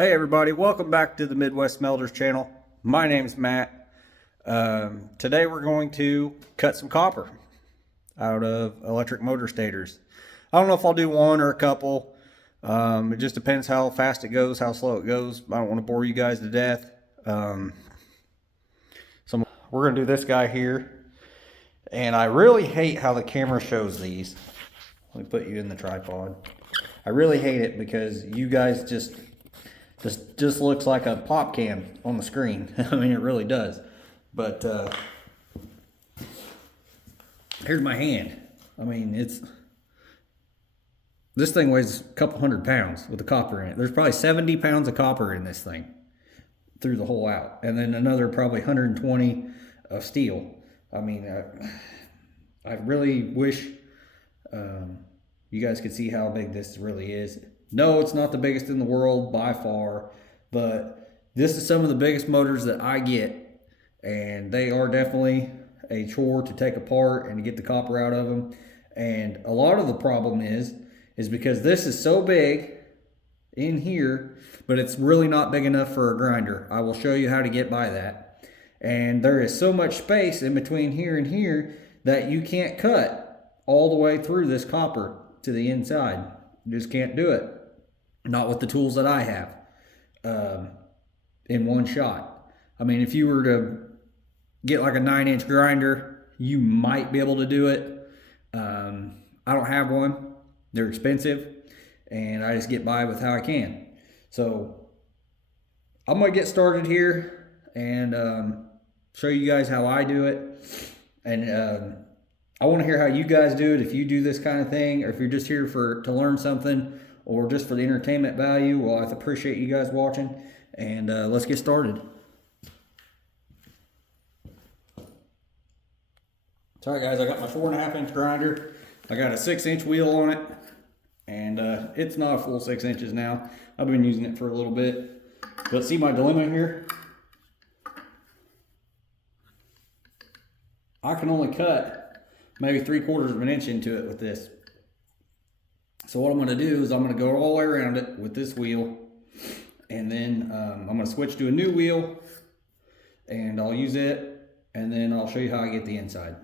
Hey everybody, welcome back to the Midwest Smelters channel. My name's Matt. Today we're going to cut some copper out of electric motor stators. I don't know if I'll do one or a couple. It just depends how fast it goes, how slow it goes. I don't want to bore you guys to death. So we're going to do this guy here. And I really hate how the camera shows these. Let me put you in the tripod. I really hate it because you guys just looks like a pop can on the screen. I mean, it really does. But here's my hand. I mean, this thing weighs a couple 100 pounds with the copper in it. There's probably 70 pounds of copper in this thing through the whole out, and then another probably 120 of steel. I mean, I really wish you guys could see how big this really is. No, it's not the biggest in the world by far, but this is some of the biggest motors that I get, and they are definitely a chore to take apart and to get the copper out of them. And a lot of the problem is because this is so big in here, but it's really not big enough for a grinder. I will show you how to get by that. And there is so much space in between here and here that you can't cut all the way through this copper to the inside. You just can't do it. Not with the tools that I have in one shot. I mean, if you were to get like a 9-inch grinder, you might be able to do it. I don't have one. They're expensive, and I just get by with how I can. So I'm going to get started here and show you guys how I do it. And I want to hear how you guys do it, if you do this kind of thing, or if you're just here to learn something, or just for the entertainment value. Well, I appreciate you guys watching, and let's get started. So, alright guys, I got my 4.5-inch grinder. I got a 6-inch wheel on it, and it's not a full 6 inches now. I've been using it for a little bit. But see my dilemma here? I can only cut maybe 3/4 of an inch into it with this. So what I'm going to do is I'm going to go all the way around it with this wheel, and then I'm going to switch to a new wheel, and I'll use it, and then I'll show you how I get the inside.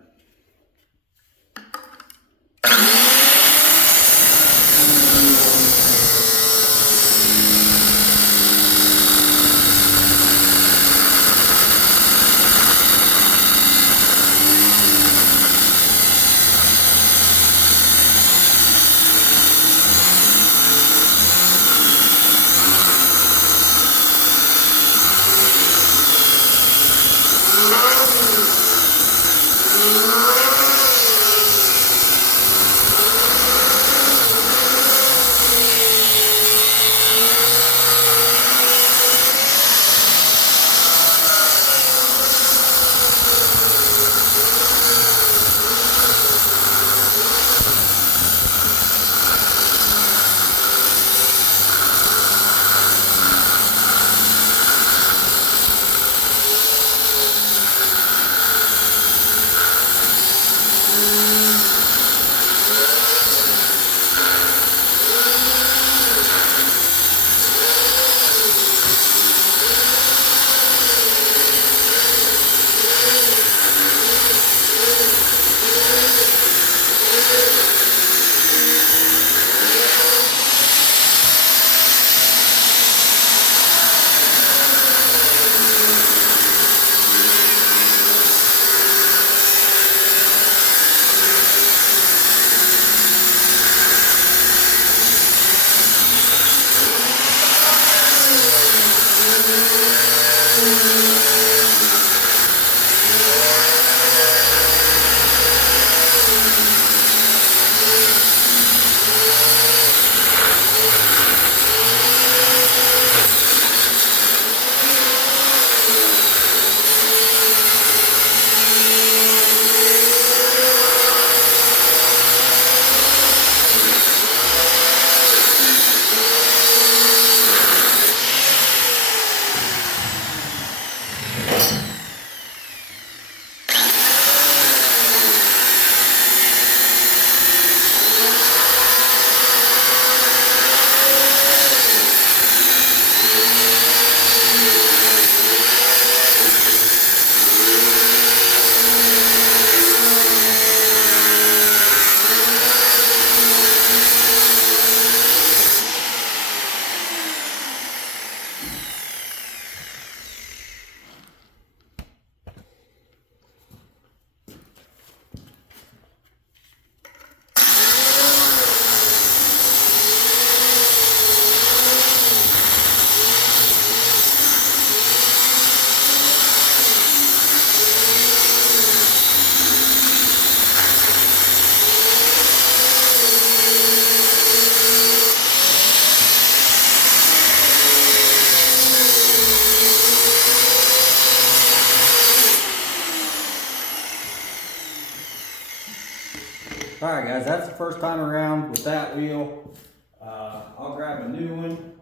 All right, guys, that's the first time around with that wheel. I'll grab a new one.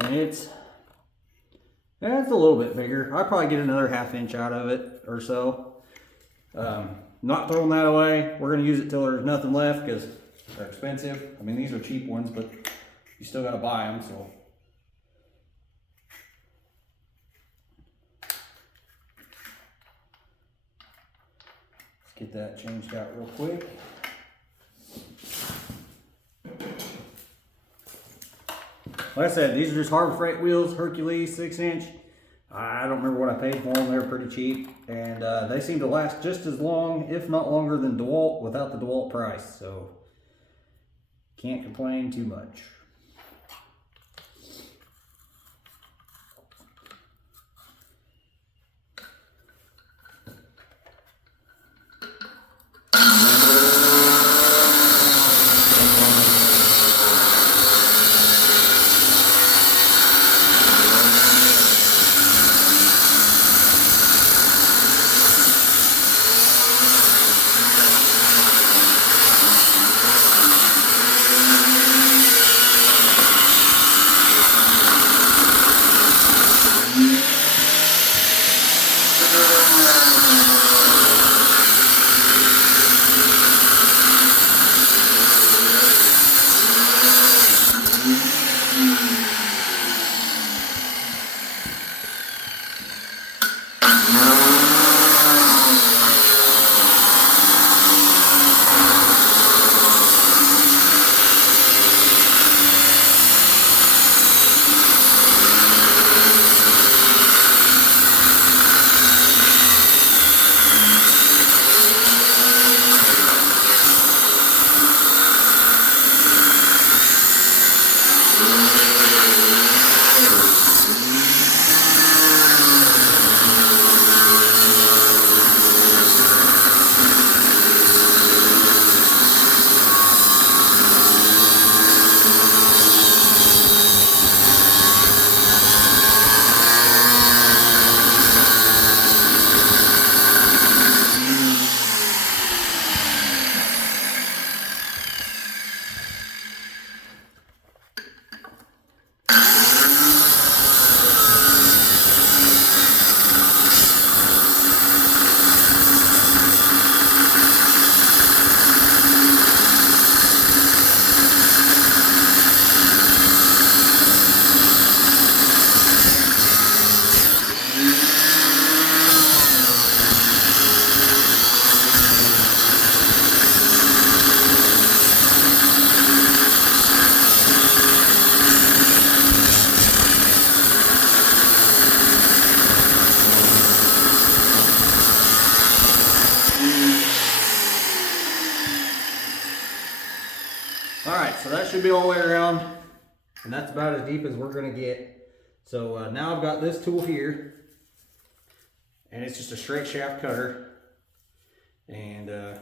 And it's a little bit bigger. I'll probably get another 1/2 inch out of it or so. Not throwing that away. We're going to use it till there's nothing left because they're expensive. I mean, these are cheap ones, but you still got to buy them. So let's get that changed out real quick. Like I said, these are just Harbor Freight wheels, Hercules 6-inch. I don't remember what I paid for them. They were pretty cheap, and they seem to last just as long, if not longer, than DeWalt without the DeWalt price. So can't complain too much. Alright, so that should be all the way around, and that's about as deep as we're going to get. So now I've got this tool here, and it's just a straight shaft cutter, and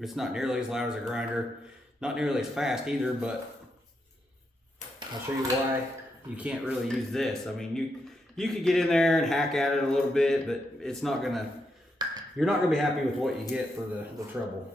it's not nearly as loud as a grinder, not nearly as fast either, but I'll show you why you can't really use this. I mean, you could get in there and hack at it a little bit, but it's not going to, you're not going to be happy with what you get for the trouble.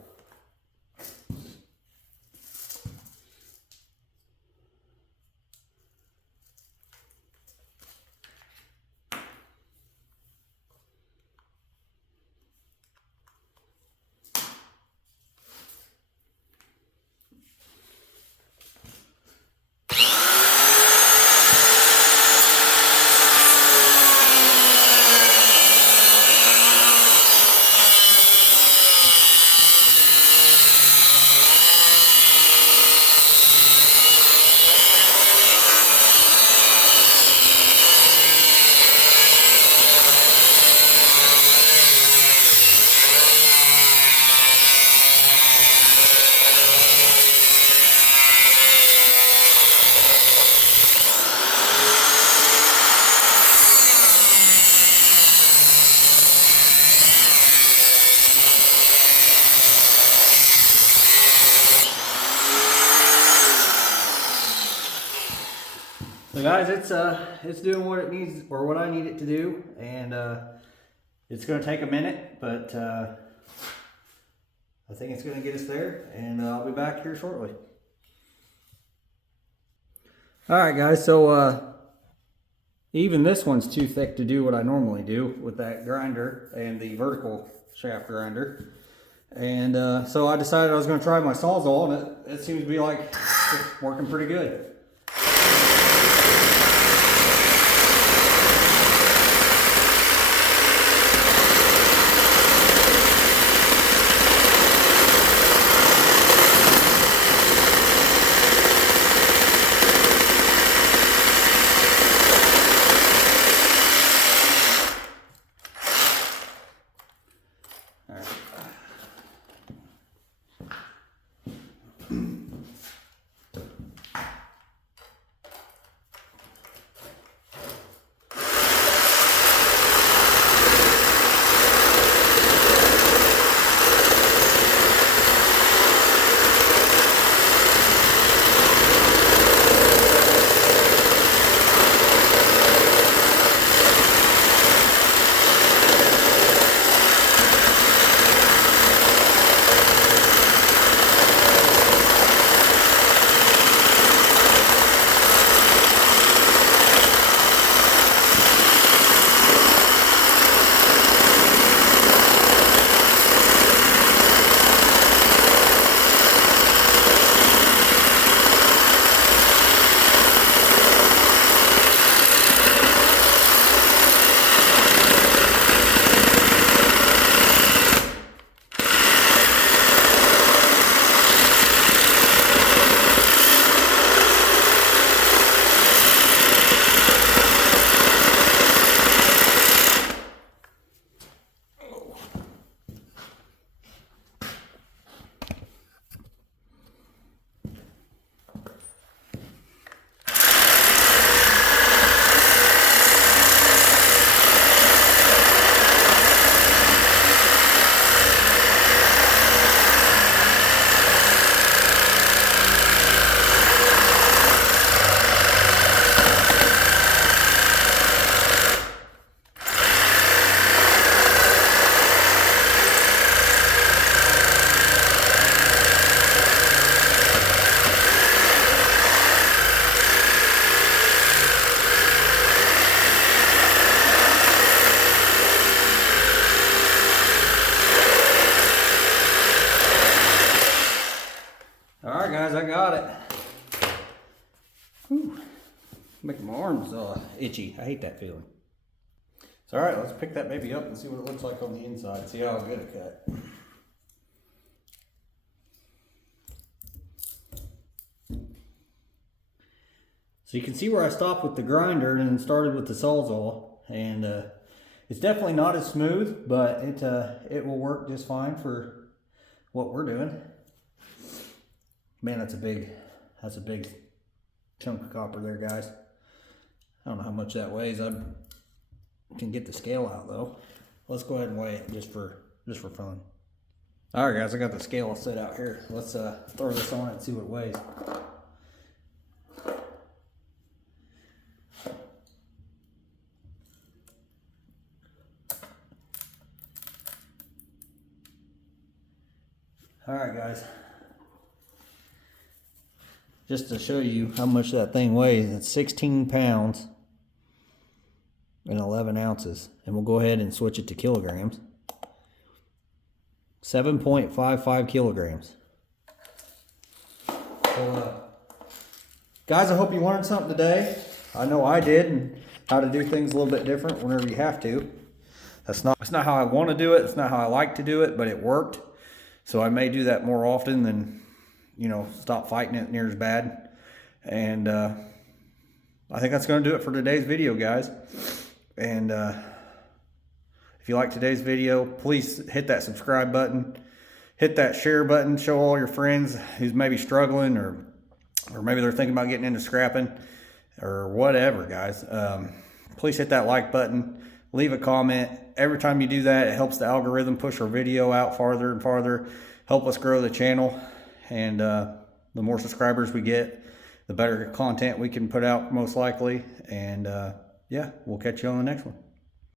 guys, it's doing what it needs, or what I need it to do, and it's going to take a minute, but I think it's going to get us there, and I'll be back here shortly. All right, guys, so even this one's too thick to do what I normally do with that grinder and the vertical shaft grinder. And so I decided I was going to try my Sawzall, and it seems to be like it's working pretty good. Alright guys, I got it. Whew. Making my arms itchy. I hate that feeling. So alright, let's pick that baby up and see what it looks like on the inside. See how good it cut. So you can see where I stopped with the grinder and then started with the Sawzall, and it's definitely not as smooth, but it will work just fine for what we're doing. Man, that's a big chunk of copper there, guys. I don't know how much that weighs. I can get the scale out though. Let's go ahead and weigh it just for fun. All right, guys, I got the scale set out here. Let's throw this on it and see what it weighs. All right, guys. Just to show you how much that thing weighs, it's 16 pounds and 11 ounces. And we'll go ahead and switch it to kilograms. 7.55 kilograms. So, guys, I hope you learned something today. I know I did, and how to do things a little bit different whenever you have to. It's not how I want to do it. It's not how I like to do it, but it worked. So I may do that more often than, you know, stop fighting it near as bad. And I think that's going to do it for today's video, guys. And if you like today's video, please hit that subscribe button, hit that share button, show all your friends who's maybe struggling or maybe they're thinking about getting into scrapping or whatever, guys. Please hit that like button, leave a comment. Every time you do that, it helps the algorithm push our video out farther and farther, help us grow the channel. And the more subscribers we get, the better content we can put out most likely. And yeah, we'll catch you on the next one.